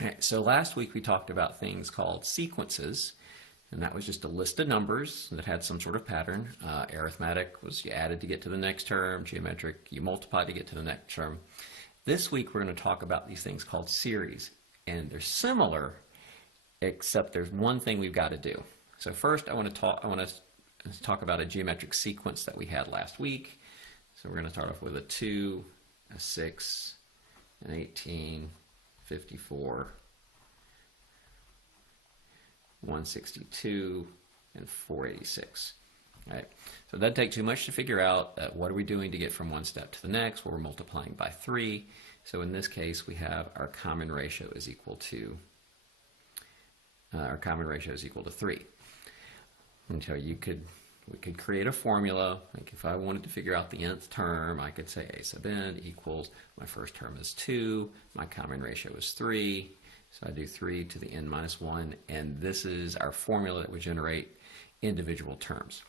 All right, so last week we talked about things called sequences, and that was just a list of numbers that had some sort of pattern. Arithmetic was you added to get to the next term, geometric you multiplied to get to the next term. This week we're going to talk about these things called series, and they're similar, except there's one thing we've got to do. So first I want to talk about a geometric sequence that we had last week. So we're going to start off with a 2, a 6, an 18, 54, 162, and 486. All right. So that doesn't take too much to figure out. What are we doing to get from one step to the next? Well, we're multiplying by 3. So in this case, we have our common ratio is equal to 3. And so we could create a formula. Like if I wanted to figure out the nth term, I could say a sub n equals, my first term is 2, my common ratio is 3, so I do 3 to the n minus 1, and this is our formula that would generate individual terms.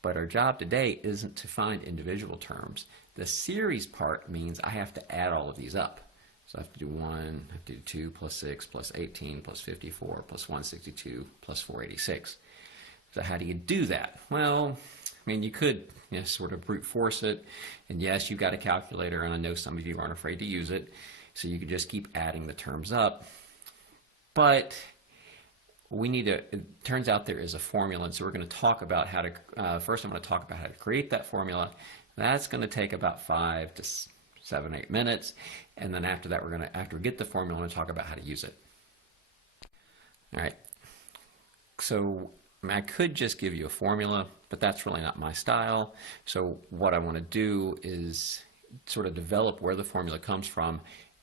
But our job today isn't to find individual terms. The series part means I have to add all of these up. So I have to do 1, I have to do 2 plus 6 plus 18 plus 54 plus 162 plus 486. So how do you do that? Well, I mean, you could sort of brute force it. And yes, you've got a calculator, and I know some of you aren't afraid to use it. So you could just keep adding the terms up. But it turns out there is a formula, and so we're going to talk about how to, first I'm going to talk about how to create that formula. That's going to take about 5 to 7, 8 minutes. And then after that, after we get the formula, we're going to talk about how to use it. All right. So I could just give you a formula, but that's really not my style. So what I want to do is sort of develop where the formula comes from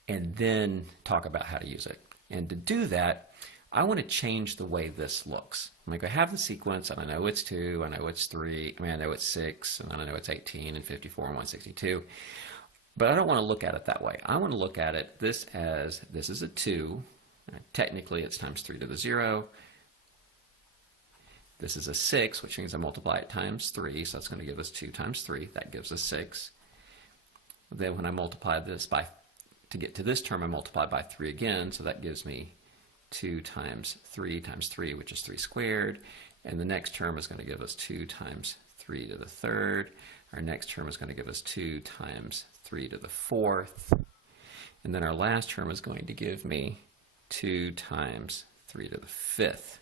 and then talk about how to use it. And to do that, I want to change the way this looks. Like I have the sequence, and I know it's 2, I know it's 3, I know it's 6, and then I know it's 18 and 54 and 162. But I don't want to look at it that way. I want to look at it this is a 2. Technically, it's times 3 to the 0. This is a 6, which means I multiply it times 3, so that's going to give us 2 times 3. That gives us 6. Then when I multiply this to get to this term, I multiply by 3 again, so that gives me 2 times 3, which is 3 squared. And the next term is going to give us 2 times 3 to the 3rd. Our next term is going to give us 2 times 3 to the 4th. And then our last term is going to give me 2 times 3 to the 5th.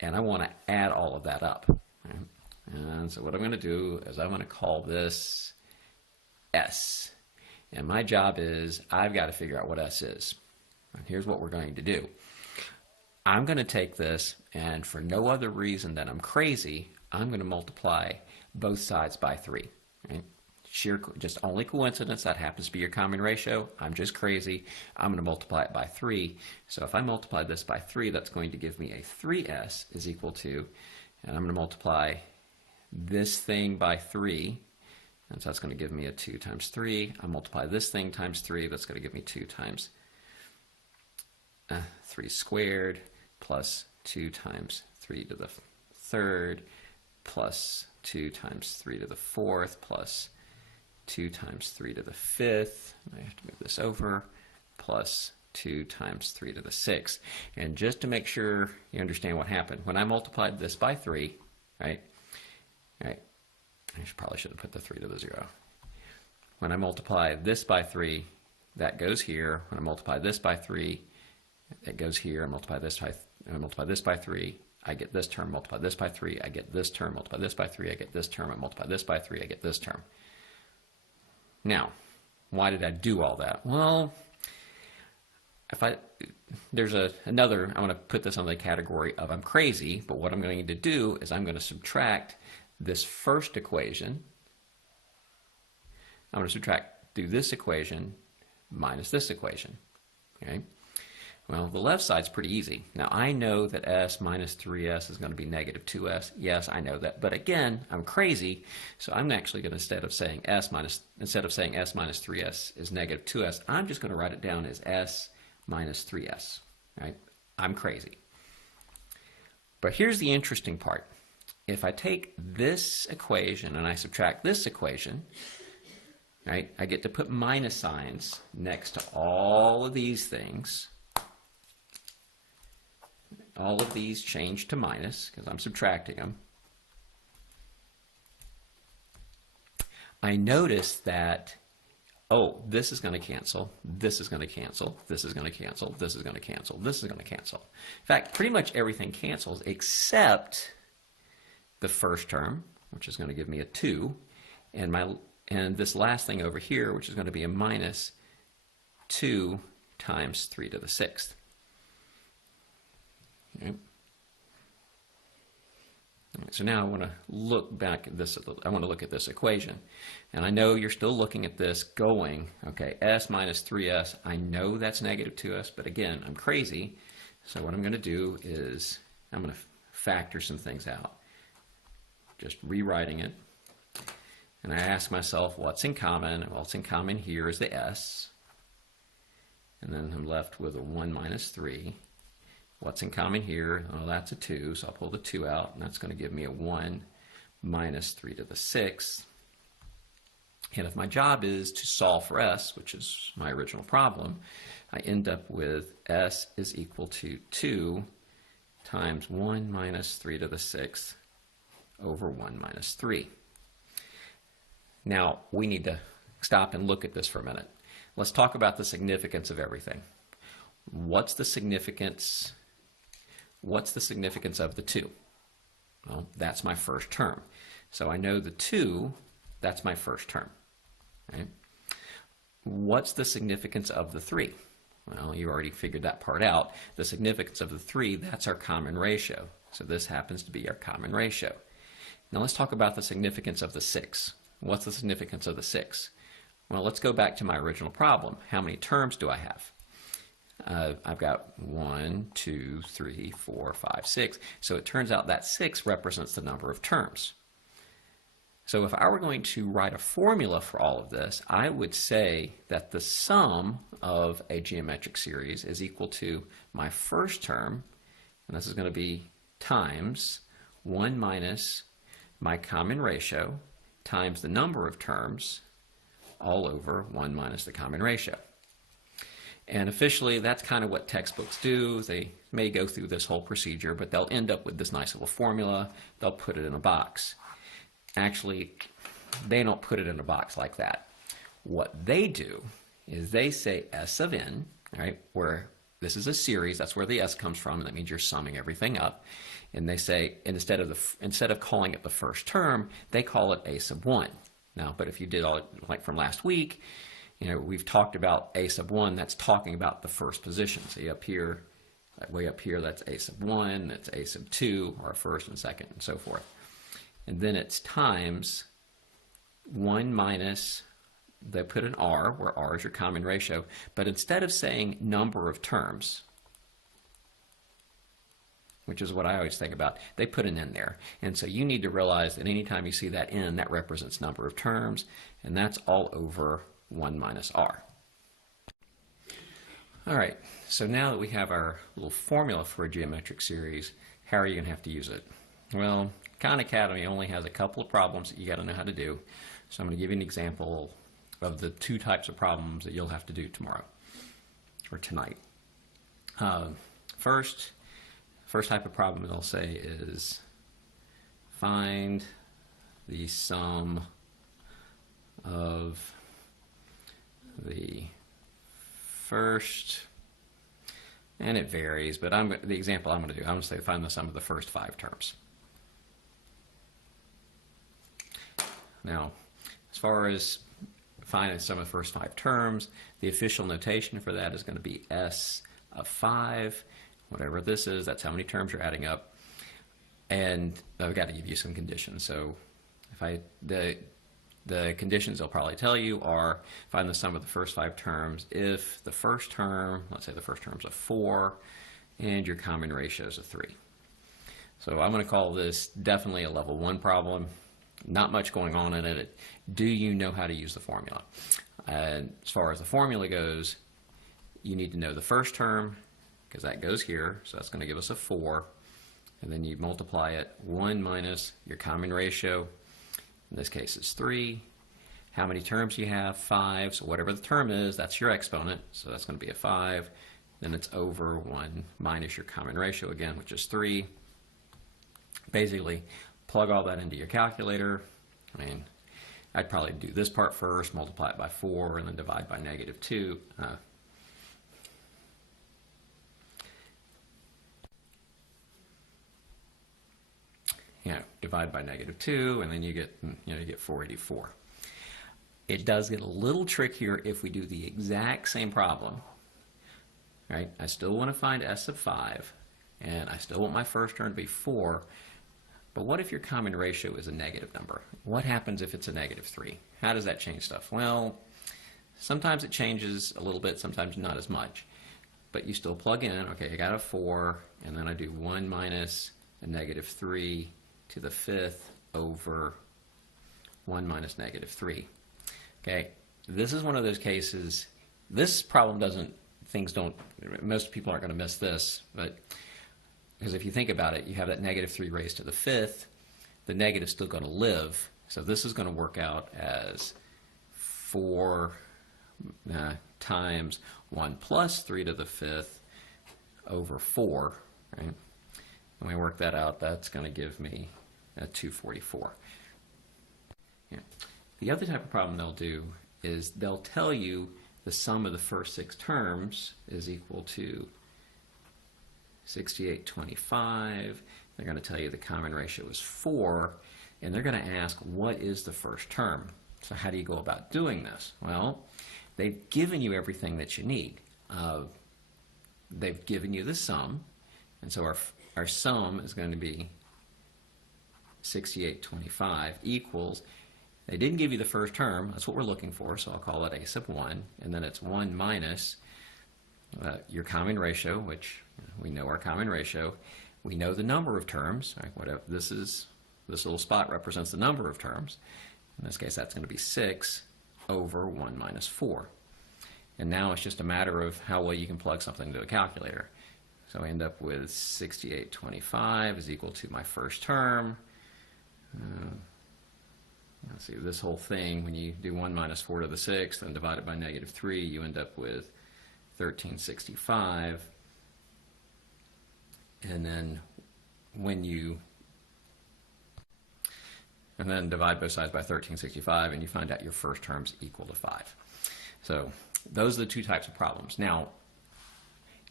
And I want to add all of that up. Right? And so what I'm going to do is I'm going to call this S. And my job is I've got to figure out what S is. And here's what we're going to do. I'm going to take this, and for no other reason than I'm crazy, I'm going to multiply both sides by 3. Right? Just only coincidence that happens to be your common ratio. I'm just crazy. I'm going to multiply it by 3. So if I multiply this by 3, that's going to give me a 3s is equal to, and I'm going to multiply this thing by 3, and so that's going to give me a 2 times 3. I multiply this thing times 3, that's going to give me 2 times 3 squared plus 2 times 3 to the 3rd plus 2 times 3 to the 4th plus 2 times 3 to the 5th. I have to move this over, plus 2 times 3 to the 6th. And just to make sure you understand what happened, when I multiplied this by 3, right, I probably should have put the 3 to the 0. When I multiply this by 3, that goes here. When I multiply this by 3, it goes here. I multiply this by 3, I get this term. Multiply this by 3, I get this term. Multiply this by 3, I get this term. I multiply this by 3, I get this term. Now, why did I do all that? Well, there's another, I want to put this on the category of I'm crazy, but what I'm going to do is I'm going to subtract this first equation. I'm going to do this equation minus this equation. Okay? Well, the left side's pretty easy. Now, I know that s minus 3s is going to be negative 2s. Yes, I know that. But again, I'm crazy, so I'm actually going to, instead of saying s minus 3s is negative 2s, I'm just going to write it down as s minus 3s. Right? I'm crazy. But here's the interesting part. If I take this equation and I subtract this equation, right? I get to put minus signs next to all of these things. All of these change to minus because I'm subtracting them. I notice that, oh, this is going to cancel, this is going to cancel, this is going to cancel, this is going to cancel, this is going to cancel. In fact, pretty much everything cancels except the first term, which is going to give me a 2, and this last thing over here, which is going to be a minus 2 times 3 to the 6th. Okay. So now I want to look back at this. I want to look at this equation, and I know you're still looking at this going, okay, s minus 3s. I know that's negative 2s, but again, I'm crazy. So what I'm going to do is I'm going to factor some things out, just rewriting it. And I ask myself, what's in common? Well, what's in common here is the s, and then I'm left with a 1 minus 3. What's in common here? Oh, that's a 2, so I'll pull the 2 out, and that's going to give me a 1 minus 3 to the 6th. And if my job is to solve for s, which is my original problem, I end up with s is equal to 2 times 1 minus 3 to the 6th over 1 minus 3. Now, we need to stop and look at this for a minute. Let's talk about the significance of everything. What's the significance of the 2? Well, that's my first term. So I know the 2, that's my first term. Right? What's the significance of the 3? Well, you already figured that part out. The significance of the 3, that's our common ratio. So this happens to be our common ratio. Now let's talk about the significance of the 6. What's the significance of the 6? Well, let's go back to my original problem. How many terms do I have? I've got 1, 2, 3, 4, 5, 6. So it turns out that 6 represents the number of terms. So if I were going to write a formula for all of this, I would say that the sum of a geometric series is equal to my first term, and this is going to be times 1 minus my common ratio times the number of terms all over 1 minus the common ratio. And officially, that's kind of what textbooks do. They may go through this whole procedure, but they'll end up with this nice little formula. They'll put it in a box. Actually, they don't put it in a box like that. What they do is they say S of n, right, where this is a series, that's where the S comes from, and that means you're summing everything up. And they say, instead of calling it the first term, they call it A sub 1. Now, but if you did all like from last week, you know, we've talked about A sub 1, that's talking about the first position. See up here, way up here, that's A sub 1, that's A sub 2, or first and second, and so forth. And then it's times 1 minus, they put an R, where R is your common ratio, but instead of saying number of terms, which is what I always think about, they put an N there. And so you need to realize that anytime you see that N, that represents number of terms, and that's all over 1 minus R. All right, so now that we have our little formula for a geometric series, how are you going to have to use it? Well, Khan Academy only has a couple of problems that you got to know how to do. So I'm going to give you an example of the 2 types of problems that you'll have to do tomorrow or tonight. First type of problem they'll say is find the sum of the first, and it varies, but the example I'm going to do, I'm going to say find the sum of the first 5 terms. Now, as far as finding the sum of the first 5 terms, the official notation for that is going to be S of 5, whatever this is, that's how many terms you're adding up. And I've got to give you some conditions. So if the conditions they'll probably tell you are find the sum of the first 5 terms if the first term, let's say the first term's a 4, and your common ratio is a 3. So I'm going to call this definitely a level 1 problem. Not much going on in it. Do you know how to use the formula? And as far as the formula goes, you need to know the first term, because that goes here, so that's going to give us a 4. And then you multiply it 1 minus your common ratio, in this case is 3. how many terms you have, 5, so whatever the term is, that's your exponent, so that's going to be a 5. Then it's over 1 minus your common ratio again, which is 3. Basically, plug all that into your calculator. I mean, I'd probably do this part first, multiply it by 4, and then divide by -2. Divide by -2, and then you get 484. It does get a little trickier if we do the exact same problem, right? I still want to find s of 5, and I still want my first term to be 4, but what if your common ratio is a negative number? What happens if it's a -3? How does that change stuff? Well, sometimes it changes a little bit, sometimes not as much, but you still plug in, okay, I got a 4, and then I do 1 minus a -3 to the 5th over 1 minus -3. Okay, this is one of those cases, this problem most people aren't going to miss this, but because if you think about it, you have that -3 raised to the 5th, the negative's still going to live, so this is going to work out as 4 times 1 plus 3 to the 5th over 4, right? When we work that out, that's going to give me 244. Yeah. The other type of problem they'll do is they'll tell you the sum of the first 6 terms is equal to 6825. They're going to tell you the common ratio is 4, and they're going to ask, what is the first term? So how do you go about doing this? Well, they've given you everything that you need. They've given you the sum, and so our sum is going to be 6825 equals, they didn't give you the first term, that's what we're looking for, so I'll call it a sub 1, and then it's 1 minus your common ratio, which we know our common ratio. We know the number of terms, right? Whatever this little spot represents the number of terms. In this case, that's going to be 6 over 1 minus 4. And now it's just a matter of how well you can plug something into a calculator. So I end up with 6825 is equal to my first term. Let's see, this whole thing, when you do 1 minus 4 to the 6th and divide it by -3, you end up with 1365. And then divide both sides by 1365, and you find out your first term's equal to 5. So those are the two types of problems. Now,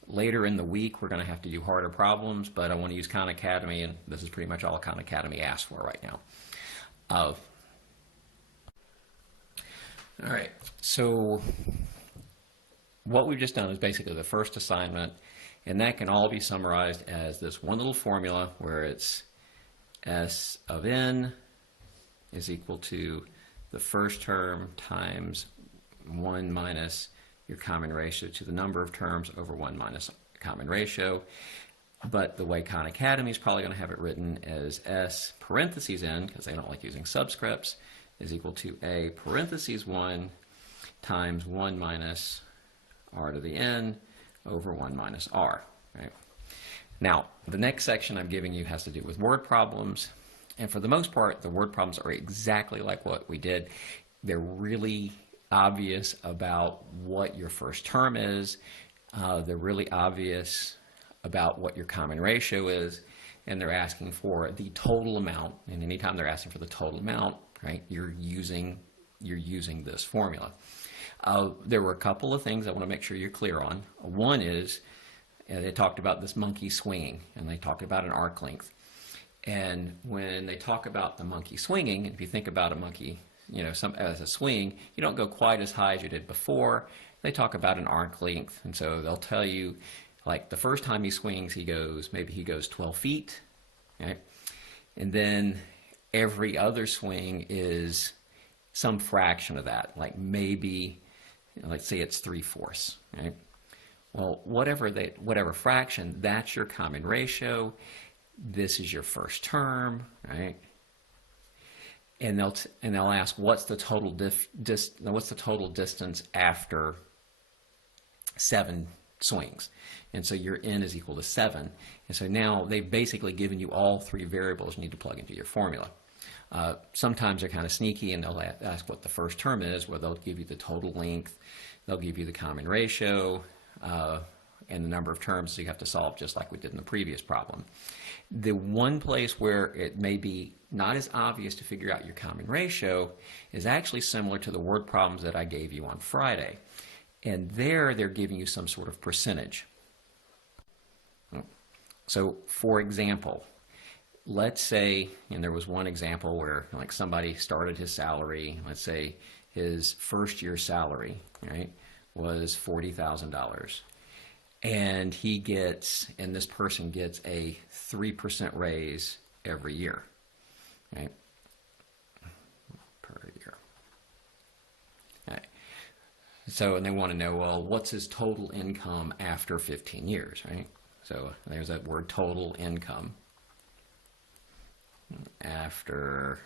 later in the week, we're going to have to do harder problems, but I want to use Khan Academy, and this is pretty much all Khan Academy asks for right now. All right, so what we've just done is basically the first assignment, and that can all be summarized as this one little formula where it's S of n is equal to the first term times 1 minus your common ratio to the number of terms over 1 minus common ratio. But the way Khan Academy is probably going to have it written as S parentheses n, because they don't like using subscripts, is equal to A parentheses 1 times 1 minus r to the n over 1 minus r. Right? Now, the next section I'm giving you has to do with word problems. And for the most part, the word problems are exactly like what we did. They're really obvious about what your first term is. They're really obvious about what your common ratio is. And they're asking for the total amount. And anytime they're asking for the total amount, right, you're using this formula. There were a couple of things I want to make sure you're clear on. One is, they talked about this monkey swinging, and they talked about an arc length. And when they talk about the monkey swinging, if you think about a monkey, as a swing, you don't go quite as high as you did before. They talk about an arc length, and so they'll tell you, like the first time he swings, maybe he goes 12 feet, right? And then every other swing is some fraction of that, like maybe, let's say it's 3/4, right? Well, whatever fraction, that's your common ratio. This is your first term, right? And they'll ask, what's the total distance after 7 swings? And so your n is equal to 7. And so now they've basically given you all 3 variables you need to plug into your formula. Sometimes they're kind of sneaky and they'll ask what the first term is, where they'll give you the total length, they'll give you the common ratio, and the number of terms, so you have to solve just like we did in the previous problem. The one place where it may be not as obvious to figure out your common ratio is actually similar to the word problems that I gave you on Friday. And there, they're giving you some sort of percentage. So, for example, let's say, and there was one example where like somebody started his salary, let's say his first year salary, right, was $40,000. And he gets, and this person gets a 3% raise every year, right? Per year. All right. So, and they want to know, well, what's his total income after 15 years, right? So there's that word total income after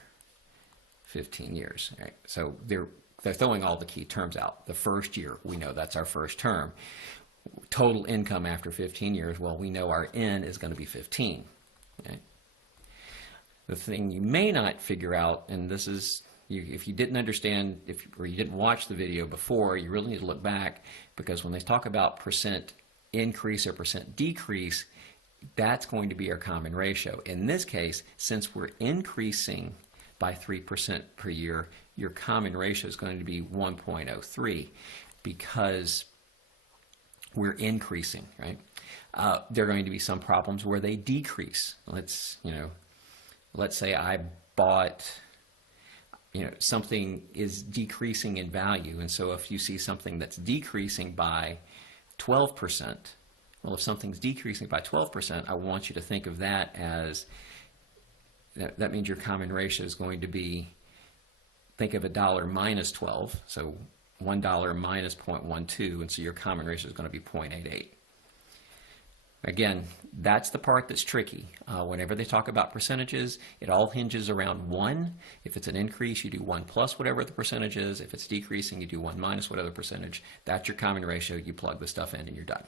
15 years, right? So they're throwing all the key terms out. The first year, we know that's our first term. Total income after 15 years, well, we know our N is going to be 15. Okay? The thing you may not figure out, and this is, if you didn't understand, or you didn't watch the video before, you really need to look back, because when they talk about percent increase or percent decrease, that's going to be our common ratio. In this case, since we're increasing by 3% per year, your common ratio is going to be 1.03, because we're increasing, right? There are going to be some problems where they decrease. Let's say I bought, something is decreasing in value, and so if you see something that's decreasing by 12%, well, if something's decreasing by 12%, I want you to think of that as, that means your common ratio is going to be, think of $1 minus 12, so $1 minus 0.12, and so your common ratio is going to be 0.88. Again, that's the part that's tricky. Whenever they talk about percentages, it all hinges around 1. If it's an increase, you do 1 plus whatever the percentage is. If it's decreasing, you do 1 minus whatever percentage. That's your common ratio. You plug the stuff in and you're done.